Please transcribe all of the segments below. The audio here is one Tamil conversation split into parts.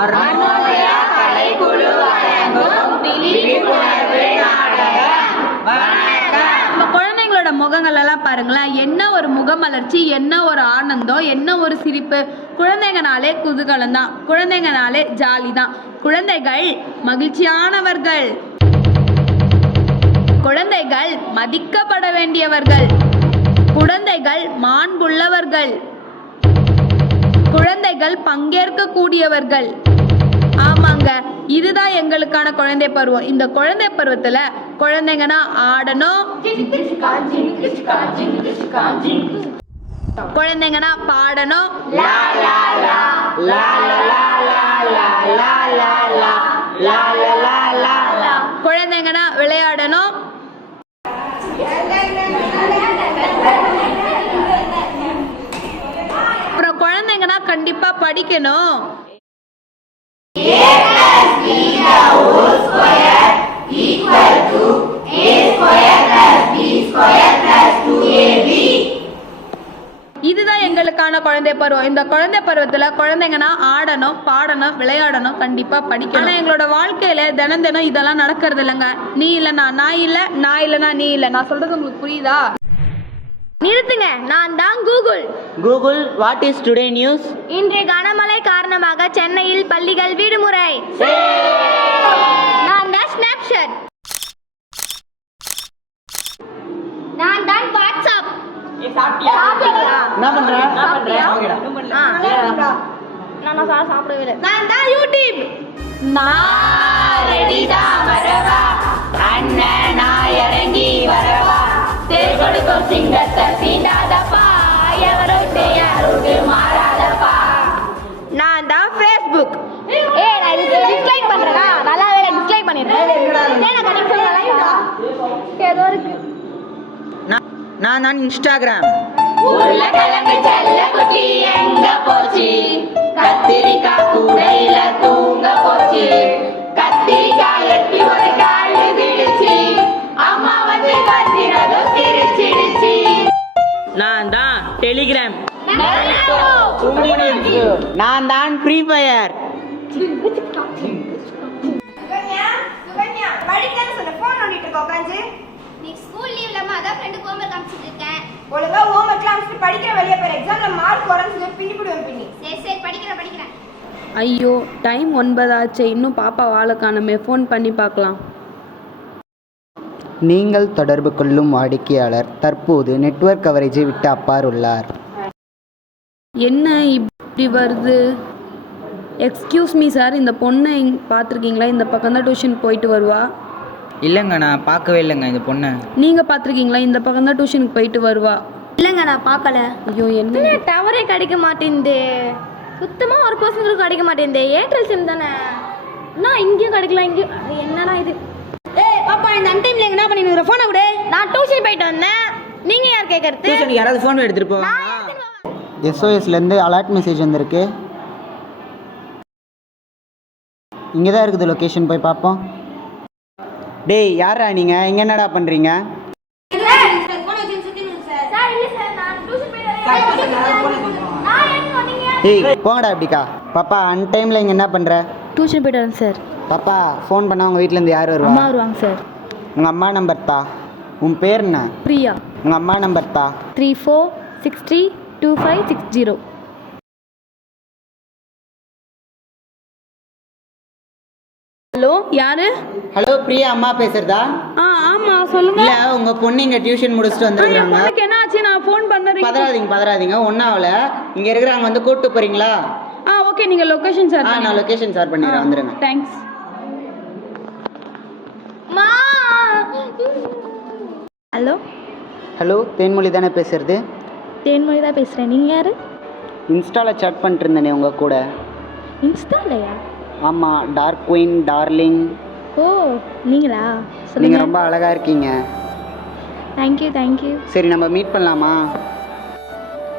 அருண்மொழியா கலைக்குழு வழங்கும் விழிப்புணர்வு நாடகம் குழந்தைங்களோட முகங்கள் எல்லாம் பாருங்களேன். என்ன ஒரு முகமலர்ச்சி என்ன ஒரு ஆனந்தம் என்ன ஒரு சிரிப்பு. குழந்தைங்கனாலே குதூகலம் தான் குழந்தைங்கனாலே ஜாலி தான் குழந்தைகள் மகிழ்ச்சியானவர்கள். குழந்தைகள் மதிக்கப்பட வேண்டியவர்கள். குழந்தைகள் மாண்புள்ளவர்கள். குழந்தைகள் பங்கேற்கக்கூடியவர்கள். ஆமாங்க. இதுதான் எங்களுக்கான குழந்தை பருவம். இந்த குழந்தை பருவத்துல குழந்தைங்கன்னா ஆடணும். குழந்தைங்கன்னா பாடணும். குழந்தைங்கன்னா விளையாடணும். அப்புறம் குழந்தைங்கன்னா கண்டிப்பா படிக்கணும். இதுதான் எங்களுக்கான குழந்தை பருவம். இந்த குழந்தை பருவத்துல குழந்தைங்கன்னா ஆடணும் பாடணும் விளையாடணும் கண்டிப்பா படிக்கணும். ஆனா எங்களோட வாழ்க்கையில தினம் தினம் இதெல்லாம் நடக்கிறது இல்லைங்க. நீ இல்லைனா நான் இல்லை நான் இல்லைனா நீ இல்லை. நான் சொல்றது உங்களுக்கு புரியுதா? நிறுத்துங்க நான் தான் Google. Google what is today news இன்றைய கனமழை காரணமாக சென்னையில் பள்ளிகள் விடுமுறை. நான் தான் ஸ்னாப்ஷாட் நான் தான் வாட்ஸ்அப்? என்ன பண்ற. நான் நான் சாப்பிட சாப்பிடவே இல்லை நான் தான் யூடியூப் நான் ரெடி தான் வரவா. அண்ணன் நான் இறங்கி வரவா. கொடுக்கும் சிங்கத்தை சீண்டாதப்பா எவரும் யாரோடு மாறாதப்பா நான் தான் ஃபேஸ்புக் ஏ நான் இது டிஸ்லைக் பண்றேனா நல்லா வேலை டிஸ்லைக் பண்ணிடுறேன் ஏன் கணிக்க சொல்லலாம் ஏதோ இருக்கு நான் தான் இன்ஸ்டாகிராம் உருளைக்கிழங்கு செல்ல குட்டி எங்க போச்சு கத்திரிக்காய் கூடையில தூங்க போச்சு டெலிகிராம் நான் தான் ஃப்ரீ ஃபயர் ஒழுங்கா படிக்கிற எக்ஸாம்ல மார்க் பின்னி சரி சரி படிக்கிறேன் படிக்கிறேன். ஐயோ டைம் ஒன்பதாச்சு இன்னும் பாப்பா வாழ காணுமே. ஃபோன் பண்ணி பார்க்கலாம். நீங்கள் தொடர்பு கொள்ளும் வாடிக்கையாளர் தற்போது நெட்வொர்க் கவரேஜை விட்டு அப்பால் உள்ளார். என்ன இப்படி வருது? எக்ஸ்கியூஸ் மீ சார் இந்த பொண்ணை பார்த்துருக்கீங்களா? இந்த பக்கம் தான் டியூஷன் போயிட்டு வருவா? இல்லைங்க நான் பார்க்கவே இல்லைங்க இந்த பொண்ணை. நீங்கள் பார்த்துருக்கீங்களா? இந்த பக்கம் தான் டியூஷனுக்கு போயிட்டு வருவா? இல்லைங்க நான் பார்க்கல. ஐயோ என்ன டவரே கிடைக்க மாட்டேங்குது சுத்தமாக ஒரு பர்சன்ட் கிடைக்க மாட்டேங்குது ஏர்டெல் சிம் தானே. நான் இங்கேயும் கிடைக்கல இங்கேயும். என்னடா இது? பாப்பா இந்த அன்டைம்ல என்ன பண்ணிட்டு போனை விடு நான் டியூஷன் போயிட்டு வந்தேன். நீங்கள் யார் கேட்கறது டியூஷனுக்கு யாராவது ஃபோன் எடுத்துட்டு போவாங்க எஸ்ஓஎஸ்லேருந்து அலர்ட் மெசேஜ் வந்திருக்கு. இங்கே தான் இருக்குது லொக்கேஷன் போய் பார்ப்போம். டேய் யாரா நீங்கள் இங்கே என்னடா பண்ணுறீங்க டியூஷன் டேய் போங்கடா இப்படிக்கா. பாப்பா அன்டைமில் இங்கே என்ன பண்ணுற டியூஷன் போயிட்டு வரேன் சார் பாப்பா ஃபோன் பண்ணால் உங்கள் வீட்டிலேருந்து யார் வருவா? வருவாங்க சார் உங்கள் அம்மா நம்பர் தா உன் பேர் என்ன? பிரியா. உங்கள் அம்மா நம்பர் தா three four six three two five six zero hello யாரு? ஹலோ பிரியா அம்மா பேசுகிறதா ஆ ஆமாம் சொல்லுங்க. இல்லை உங்கள் பொண்ணு இங்கே டியூஷன் முடிச்சுட்டு என் வந்துருக்குறாங்க. பொண்ணுக்கு என்ன ஆச்சு? நான் ஃபோன் பண்ணுறேன் பதறாதீங்க பதறாதீங்க ஒன்றாவில் இங்கே இருக்கிறாங்க வந்து கூப்பிட்டு போகிறீங்களா ஆ ஓகே நீங்கள் லொக்கேஷன் சார் ஆ நான் லொக்கேஷன் ஷேர் பண்ணிடுறேன் வந்துடுங்க தேங்க்ஸ் மா ஹலோ. ஹலோ தேன்மொழி தானே பேசுறது? தேன்மொழி தான் பேசுகிறேன் நீங்கள் யார்? இன்ஸ்டாவில் chat பண்ணிட்டு இருந்தேனே உங்கள் கூட. இன்ஸ்டாலையா? ஆமாம் டார்க் குயின் டார்லிங் ஓ நீங்களா? நீங்கள் ரொம்ப அழகாக இருக்கீங்க. தேங்க்யூ தேங்க்யூ சரி நம்ம மீட் பண்ணலாமா?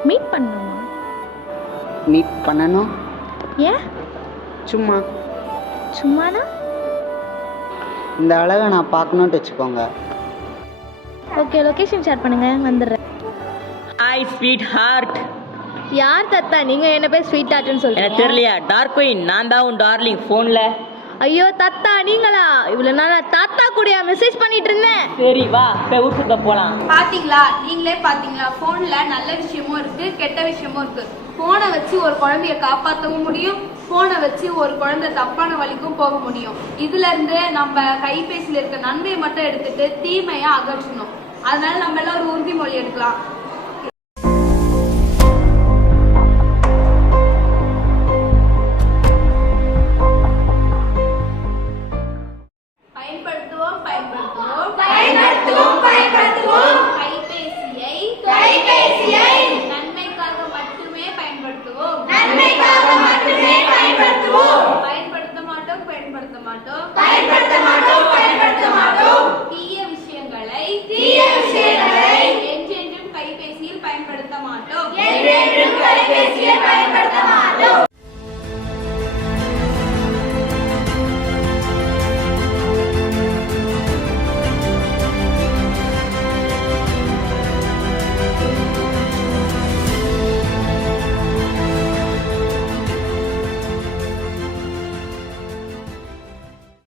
மீட் பண்ணலாமா மீட் பண்ணணும்? ஏன்? சும்மா. சும்மானா? இந்த அழகை நான் பார்க்கணுன்ட்டு வச்சுக்கோங்க. ஓகே லொக்கேஷன் ஷேர் பண்ணுங்கள் வந்துடுறேன். ஹாய் ஸ்வீட் ஹார்ட் யார் தத்தா? நீங்கள் என்ன பேர் ஸ்வீட் ஆர்ட்னு எனக்கு தெரியலையா? டார்க் குயின் நான் தான் உன் டார்லிங் ஃபோனில் ஐயோ தாத்தா நீங்களா? இவ்வளோ நாள் தாத்தா கூடயா மெசேஜ் பண்ணிட்டு இருந்தேன்? சரி வா போய் ஊர் சுத்த போலாம். பாத்தீங்களா? நீங்களே பாத்தீங்களா? போன்ல நல்ல விஷயமும் இருக்கு கெட்ட விஷயமும் இருக்கு. போனை வச்சு ஒரு குழந்தைய காப்பாற்றவும் முடியும். போனை வச்சு ஒரு குழந்தை தப்பான வழிக்கும் போக முடியும். இதுல இருந்து நம்ம கைபேசியில இருக்க நன்மையை மட்டும் எடுத்துட்டு தீமையை அகற்றணும். அதனால நம்ம எல்லாம் ஒரு உறுதிமொழி எடுக்கலாம்.